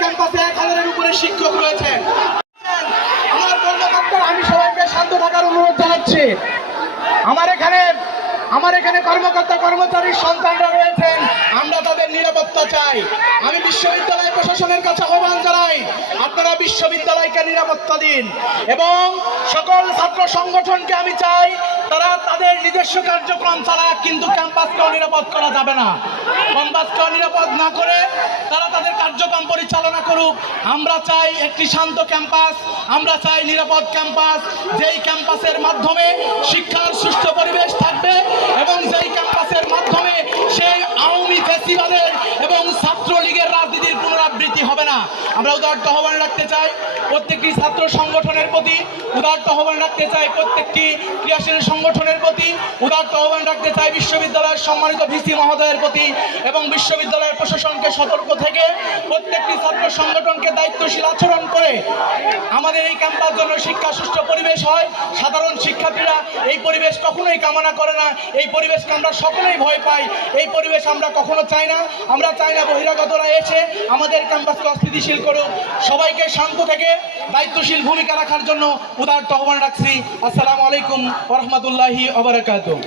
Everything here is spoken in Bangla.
ক্যাম্পাসে 1000-এর উপরে শিক্ষক রয়েছে। আমার কর্মকর্তা, আমি সবাইকে শান্ত থাকার অনুরোধ জানাচ্ছি। আমার এখানে কর্মকর্তা কর্মচারীর সন্তানরা রয়েছেন, আমরা তাদের নিরাপত্তা চাই। আমি বিশ্ববিদ্যালয় প্রশাসনের কাছে আহ্বান জানাই, আপনারা বিশ্ববিদ্যালয়কে নিরাপত্তা দিন এবং সকল ছাত্র সংগঠনকে আমি চাই তারা তাদের নিজস্ব কার্যক্রম চালাক, কিন্তু ক্যাম্পাসকেও নিরাপদ করা যাবে না। ক্যাম্পাসকেও নিরাপদ না করে তারা তাদের কার্যক্রম পরিচালনা করুক। আমরা চাই একটি শান্ত ক্যাম্পাস, আমরা চাই নিরাপদ ক্যাম্পাস, যেই ক্যাম্পাসের মাধ্যমে শিক্ষার সুষ্ঠু পরিবেশ থাকবে এবং যেই ক্যাম্পাসের মাধ্যমে সেই আওয়ামী ফ্যাসিবাদের এবং ছাত্রলীগের রাজনীতির পুনরাবৃত্তি হবে না। আমরা উদারত আহ্বান রাখতে চাই প্রত্যেকটি ছাত্র সংগঠনের প্রতি, উদারত আহ্বান রাখতে চাই প্রত্যেকটি ক্রিয়াশীল সংগঠনের প্রতি, উদারত আহ্বান রাখতে চাই বিশ্ববিদ্যালয়ের সম্মানিত ভিসি মহোদয়ের প্রতি এবং বিশ্ববিদ্যালয়ের প্রশাসনকে সতর্ক থেকে প্রত্যেকটি ছাত্র সংগঠনকে দায়িত্বশীল আচরণ করে আমাদের এই ক্যাম্পাস জন্য শিক্ষা সুষ্ঠু পরিবেশ হয়। সাধারণ শিক্ষার্থীরা এই পরিবেশ কখনোই কামনা করে না, এই পরিবেশকে আমরা সকলেই ভয় পাই, এই পরিবেশ আমরা কখনো চাই না। আমরা চাই না বহিরাগতরা এসে আমাদের ক্যাম্পাসকে অস্থিতিশীল করুক। সবাইকে শান্ত থেকে দায়িত্বশীল ভূমিকা রাখার জন্য উদারত আহ্বান রাখছি। আসসালামু আলাইকুম ওয়া রাহমাতুল্লাহি ওয়া বারাকাতুহু।